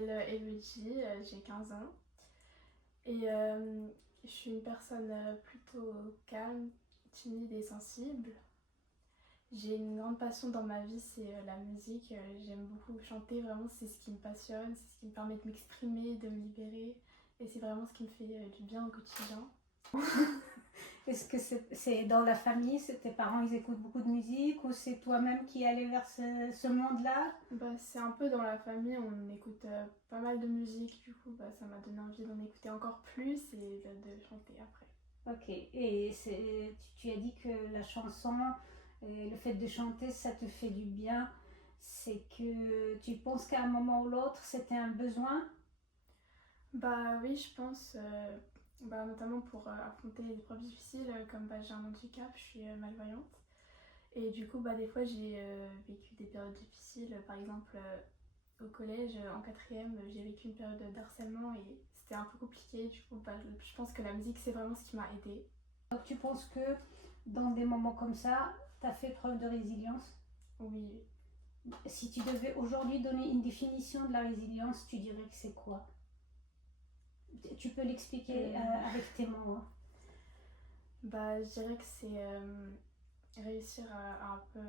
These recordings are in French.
m'appelle Elodie, j'ai 15 ans et je suis une personne plutôt calme, timide et sensible. J'ai une grande passion dans ma vie, c'est la musique. J'aime beaucoup chanter, vraiment c'est ce qui me passionne, c'est ce qui me permet de m'exprimer, de me libérer et c'est vraiment ce qui me fait du bien au quotidien. Est-ce que c'est dans la famille, tes parents ils écoutent beaucoup de musique ou c'est toi-même qui es allé vers ce monde-là? C'est un peu dans la famille, on écoute pas mal de musique, du coup ça m'a donné envie d'en écouter encore plus et de chanter après. Ok, et tu as dit que la chanson, le fait de chanter, ça te fait du bien. C'est que tu penses qu'à un moment ou l'autre, c'était un besoin? Oui, je pense, notamment pour affronter les épreuves difficiles, comme j'ai un handicap, je suis malvoyante. Et du coup, des fois, j'ai vécu des périodes difficiles. Par exemple, au collège, en quatrième, j'ai vécu une période d'harcèlement et c'était un peu compliqué. Du coup, je pense que la musique, c'est vraiment ce qui m'a aidée. Donc tu penses que dans des moments comme ça, tu as fait preuve de résilience? Oui. Si tu devais aujourd'hui donner une définition de la résilience, tu dirais que c'est quoi? Tu peux l'expliquer avec tes mots, hein. Je dirais que c'est réussir à un peu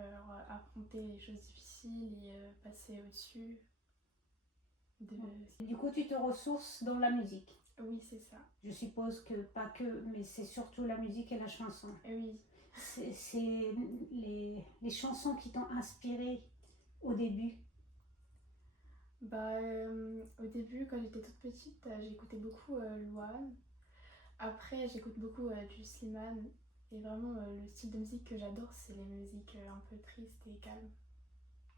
affronter les choses difficiles et passer au-dessus de... Du coup, tu te ressources dans la musique. Oui, c'est ça. Je suppose que pas que, mais c'est surtout la musique et la chanson. Oui. C'est les chansons qui t'ont inspiré au début. Au début, quand j'étais toute petite, j'écoutais beaucoup Louane. Après, j'écoute beaucoup du Slimane. Et vraiment, le style de musique que j'adore, c'est les musiques un peu tristes et calmes.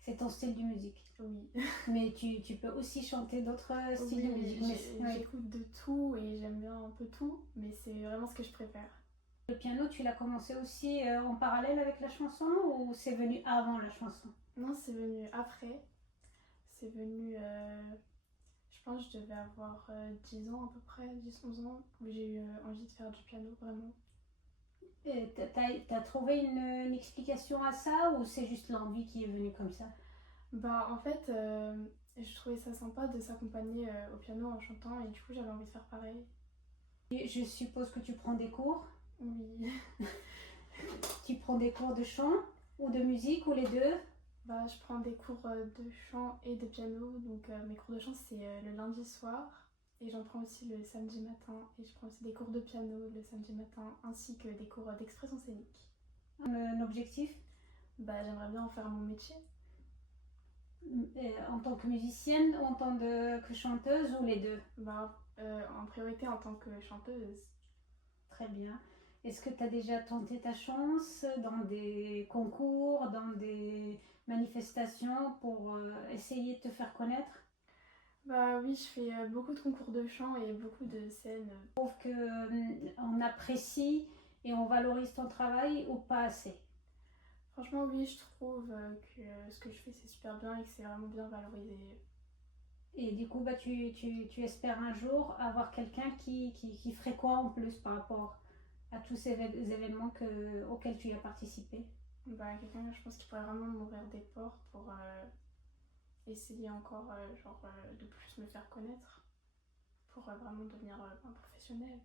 C'est ton style de musique. Oui. Mais tu peux aussi chanter d'autres styles de musique. J'écoute de tout et j'aime bien un peu tout, mais c'est vraiment ce que je préfère. Le piano, tu l'as commencé aussi en parallèle avec la chanson ou c'est venu avant la chanson? Non, c'est venu après. C'est venu, je pense que je devais avoir 10 ans à peu près, 10-11 ans, où j'ai eu envie de faire du piano, vraiment. T'as trouvé une explication à ça ou c'est juste l'envie qui est venue comme ça? En fait, je trouvais ça sympa de s'accompagner au piano en chantant et du coup j'avais envie de faire pareil. Et je suppose que tu prends des cours. Oui. Tu prends des cours de chant ou de musique ou les deux? Je prends des cours de chant et de piano, donc mes cours de chant c'est le lundi soir et j'en prends aussi le samedi matin et je prends aussi des cours de piano le samedi matin ainsi que des cours d'expression scénique. Un objectif? J'aimerais bien en faire mon métier. En tant que musicienne ou en tant que chanteuse ou les deux? En priorité en tant que chanteuse. Très bien. Est-ce que tu as déjà tenté ta chance dans des concours, dans des manifestations pour essayer de te faire connaître? Oui, je fais beaucoup de concours de chant et beaucoup de scènes. Je trouve qu'on apprécie et on valorise ton travail ou pas assez? Franchement, oui, je trouve que ce que je fais c'est super bien et que c'est vraiment bien valorisé. Et du coup, tu espères un jour avoir quelqu'un qui ferait quoi en plus par rapport à tous ces événements auxquels tu as participé? Quelqu'un, je pense qu'il pourrait vraiment m'ouvrir des portes pour essayer encore de plus me faire connaître, pour vraiment devenir un professionnel.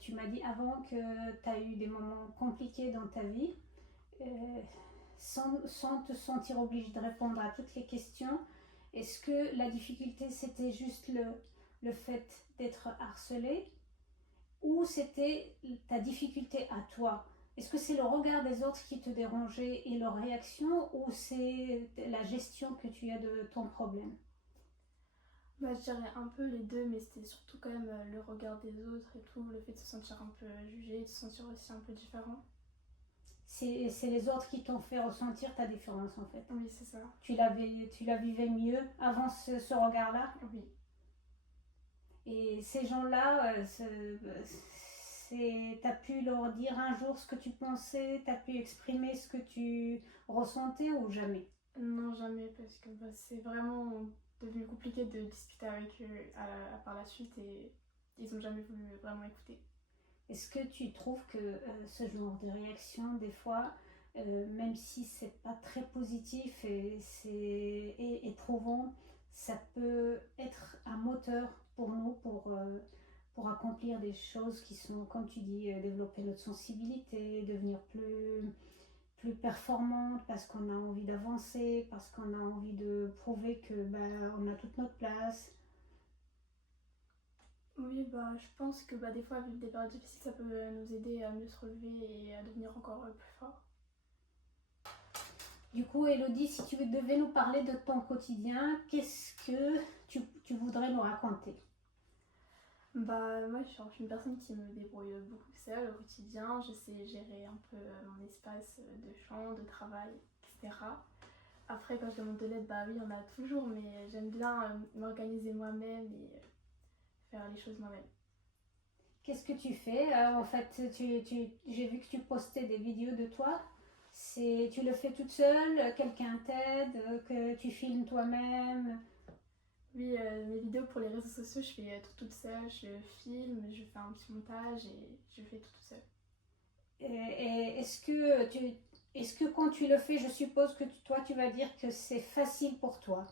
Tu m'as dit avant que tu as eu des moments compliqués dans ta vie. Euh, sans te sentir obligé de répondre à toutes les questions, est-ce que la difficulté c'était juste le fait d'être harcelé ou c'était ta difficulté à toi? Est-ce que c'est le regard des autres qui te dérangeait et leur réaction ou c'est la gestion que tu as de ton problème? Je dirais un peu les deux, mais c'était surtout quand même le regard des autres et tout, le fait de se sentir un peu jugé, de se sentir aussi un peu différent. C'est les autres qui t'ont fait ressentir ta différence en fait. Oui, c'est ça. Tu la vivais mieux avant ce regard-là? Oui. Et ces gens-là, t'as pu leur dire un jour ce que tu pensais, t'as pu exprimer ce que tu ressentais ou jamais? Non, jamais, parce que c'est vraiment devenu compliqué de discuter avec eux par la suite et ils ont jamais voulu vraiment écouter. Est-ce que tu trouves que ce genre de réaction, des fois, même si c'est pas très positif et c'est éprouvant, ça peut être un moteur pour nous, pour accomplir des choses qui sont, comme tu dis, développer notre sensibilité, devenir plus performante parce qu'on a envie d'avancer, parce qu'on a envie de prouver que on a toute notre place. Oui, je pense que des fois, vivre des périodes difficiles, ça peut nous aider à mieux se relever et à devenir encore plus fort. Du coup, Elodie, si tu devais nous parler de ton quotidien, qu'est-ce que tu voudrais nous raconter? Moi, je suis une personne qui me débrouille beaucoup seule au quotidien. Je sais gérer un peu mon espace de champ, de travail, etc. Après, quand je demande de l'aide, oui, il y en a toujours, mais j'aime bien m'organiser moi-même et faire les choses moi-même. Qu'est-ce que tu fais? En fait, j'ai vu que tu postais des vidéos de toi. Tu le fais toute seule, quelqu'un t'aide, que tu filmes toi-même? Oui, mes vidéos pour les réseaux sociaux, je fais tout toute seule. Je filme, je fais un petit montage et je fais tout toute seule. Et est-ce que quand tu le fais, je suppose que toi, tu vas dire que c'est facile pour toi.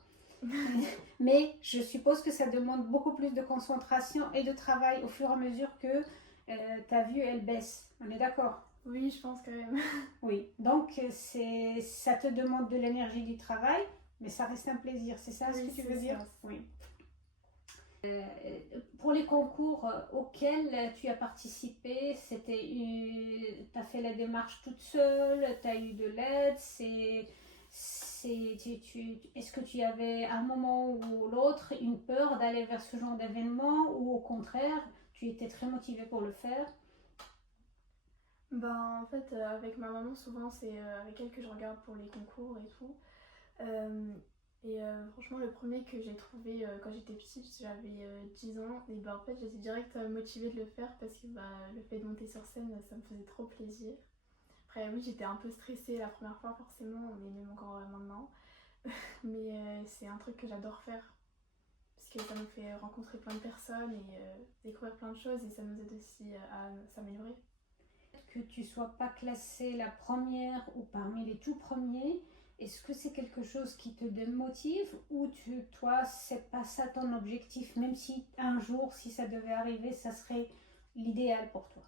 Mais je suppose que ça demande beaucoup plus de concentration et de travail au fur et à mesure que ta vue, elle baisse. On est d'accord? Oui, je pense quand même. Oui. Donc, ça te demande de l'énergie du travail, mais ça reste un plaisir. C'est ça ce Oui, que tu c'est veux dire? ça. Oui. Pour les concours auxquels tu as participé, tu as fait la démarche toute seule, tu as eu de l'aide, est-ce que tu avais à un moment ou l'autre une peur d'aller vers ce genre d'événement ou au contraire, tu étais très motivée pour le faire? En fait, avec ma maman, souvent, c'est avec elle que je regarde pour les concours et tout. Euh, Franchement, le premier que j'ai trouvé quand j'étais petite, j'avais 10 ans. Et en fait, j'étais direct motivée de le faire parce que le fait de monter sur scène, ça me faisait trop plaisir. Après, oui, j'étais un peu stressée la première fois, forcément, mais même encore maintenant. Mais c'est un truc que j'adore faire parce que ça nous fait rencontrer plein de personnes et découvrir plein de choses et ça nous aide aussi à s'améliorer. Que tu sois pas classée la première ou parmi les tout premiers, est-ce que c'est quelque chose qui te démotive ou toi, c'est pas ça ton objectif, même si un jour, si ça devait arriver, ça serait l'idéal pour toi?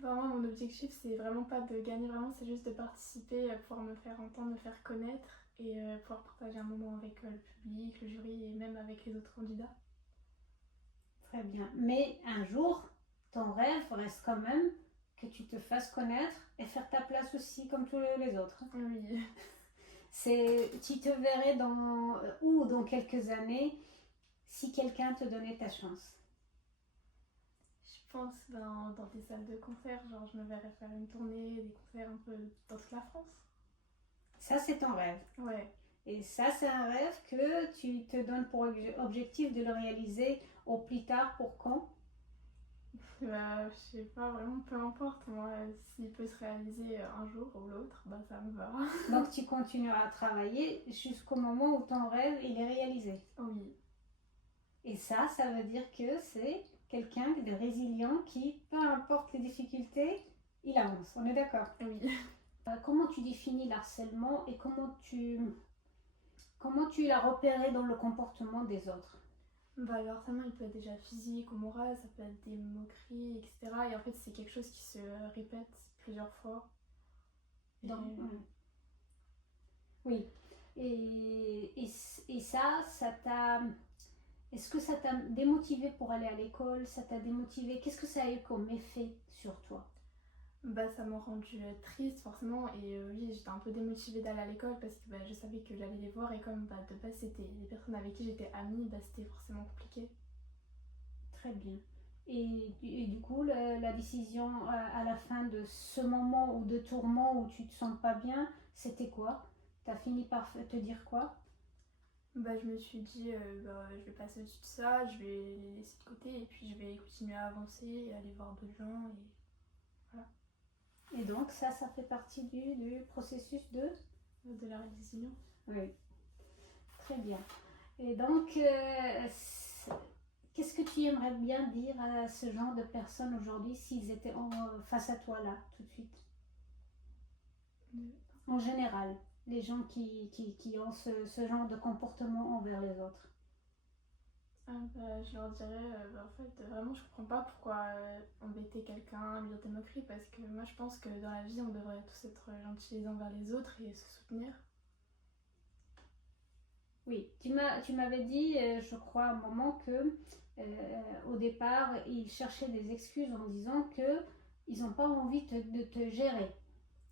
Vraiment, mon objectif, c'est vraiment pas de gagner, vraiment, c'est juste de participer, pouvoir me faire entendre, me faire connaître et pouvoir partager un moment avec le public, le jury et même avec les autres candidats. Très bien. Mais un jour, ton rêve reste quand même que tu te fasses connaître et faire ta place aussi comme tous les autres. Oui, Tu te verrais où dans quelques années si quelqu'un te donnait ta chance? je pense dans des salles de concert, genre je me verrais faire une tournée, des concerts un peu dans toute la France. Ça, c'est ton rêve. Ouais, Et ça, c'est un rêve que tu te donnes pour objectif de le réaliser au plus tard pour quand? je sais pas, vraiment, peu importe, moi, s'il peut se réaliser un jour ou l'autre, ça me va. Donc, tu continueras à travailler jusqu'au moment où ton rêve il est réalisé. Oui, Et ça veut dire que c'est quelqu'un de résilient qui, peu importe les difficultés, il avance. On est d'accord? oui. Comment tu définis l'harcèlement et comment tu l'as repéré dans le comportement des autres? Le harcèlement, il peut être déjà physique ou moral, ça peut être des moqueries, etc. Et en fait, c'est quelque chose qui se répète plusieurs fois. Donc, oui. Et ça t'a. Est-ce que ça t'a démotivé pour aller à l'école? Ça t'a démotivé? Qu'est-ce que ça a eu comme effet sur toi? Ça m'a rendu triste forcément et oui, j'étais un peu démotivée d'aller à l'école parce que je savais que j'allais les voir et comme de base c'était les personnes avec qui j'étais amie, c'était forcément compliqué. Très bien. Et du coup, la décision à la fin de ce moment ou de tourment où tu te sens pas bien, c'était quoi? T'as fini par te dire quoi? Je me suis dit, je vais passer au-dessus de ça, je vais les laisser de côté et puis je vais continuer à avancer et aller voir d'autres gens et voilà. Et donc ça fait partie du processus De la résilience. Oui, très bien. Et donc, qu'est-ce que tu aimerais bien dire à ce genre de personnes aujourd'hui s'ils étaient face à toi là, tout de suite? En général, les gens qui ont ce genre de comportement envers les autres. Je leur dirais, en fait, vraiment, je comprends pas pourquoi embêter quelqu'un, lui dire des moqueries, parce que moi, je pense que dans la vie, on devrait tous être gentils les uns envers les autres et se soutenir. Oui, tu m'avais dit, je crois, à un moment que au départ, ils cherchaient des excuses en disant que ils n'ont pas envie de te gérer.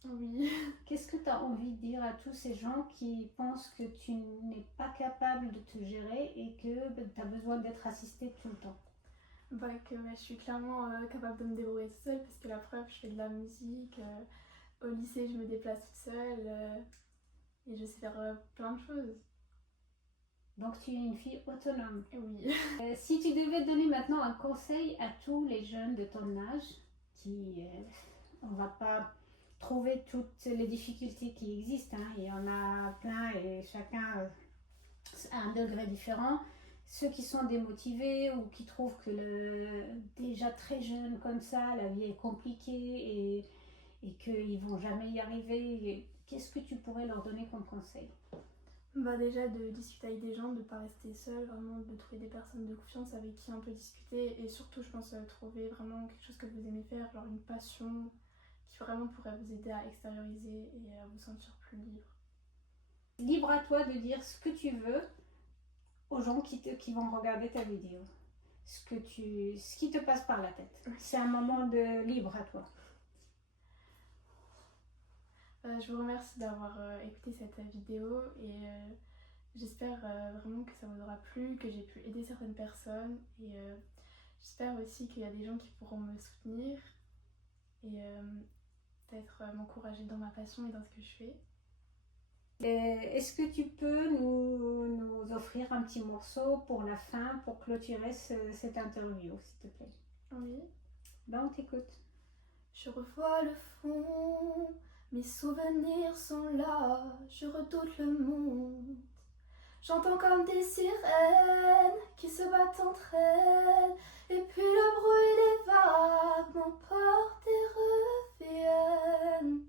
Oui. Qu'est-ce que tu as envie de dire à tous ces gens qui pensent que tu n'es pas capable de te gérer et que tu as besoin d'être assisté tout le temps? Que je suis clairement capable de me débrouiller toute seule, parce que la preuve, je fais de la musique, au lycée, je me déplace toute seule, et je sais faire plein de choses. Donc tu es une fille autonome. Oui. Si tu devais donner maintenant un conseil à tous les jeunes de ton âge, qui, on va pas trouver toutes les difficultés qui existent, hein. Il y en a plein et chacun à un degré différent. Ceux qui sont démotivés ou qui trouvent que déjà très jeunes comme ça, la vie est compliquée et qu'ils vont jamais y arriver, qu'est-ce que tu pourrais leur donner comme conseil? Déjà de discuter avec des gens, de ne pas rester seul, vraiment de trouver des personnes de confiance avec qui on peut discuter, et surtout, je pense, trouver vraiment quelque chose que vous aimez faire, genre une passion qui vraiment pourrait vous aider à extérioriser et à vous sentir plus libre. Libre à toi de dire ce que tu veux aux gens qui vont regarder ta vidéo. Ce qui te passe par la tête. C'est un moment de libre à toi. Je vous remercie d'avoir écouté cette vidéo, et j'espère vraiment que ça vous aura plu, que j'ai pu aider certaines personnes, et j'espère aussi qu'il y a des gens qui pourront me soutenir et peut-être m'encourager dans ma passion et dans ce que je fais. Est-ce que tu peux nous offrir un petit morceau pour la fin, pour clôturer cette interview, s'il te plaît? Oui. On t'écoute. Je revois le fond, mes souvenirs sont là, je redoute le monde. J'entends comme des sirènes qui se battent entre elles, et puis le bruit des vagues m'emporte et reviennent.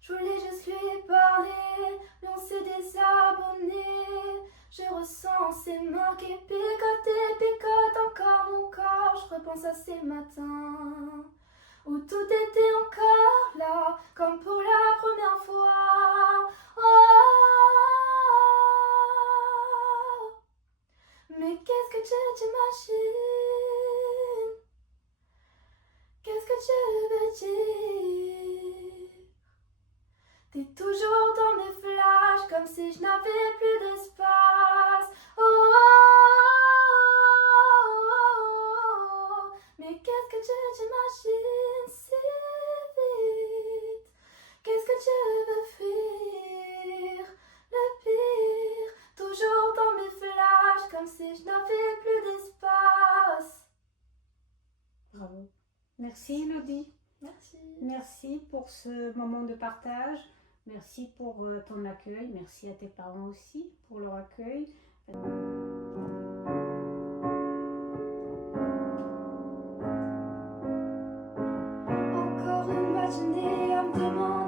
Je voulais juste lui parler, mais on s'est désabonné. Je ressens ses mains qui picotent et picotent encore mon corps. Je repense à ces matins où tout était encore là, comme pour la première fois. Oh, mais qu'est-ce que tu t'imagines? Qu'est-ce que tu veux dire? T'es toujours dans mes flashs, comme si je n'avais plus d'espace. Oh, oh, oh, oh, oh. Mais qu'est-ce que tu t'imagines si vite? Qu'est-ce que tu veux fuir? Le pire, toujours dans mes flashs, comme si je n'avais plus d'espace. Bravo. Merci Elodie. Merci. Merci pour ce moment de partage. Merci pour ton accueil. Merci à tes parents aussi pour leur accueil. Encore une matinée à me demander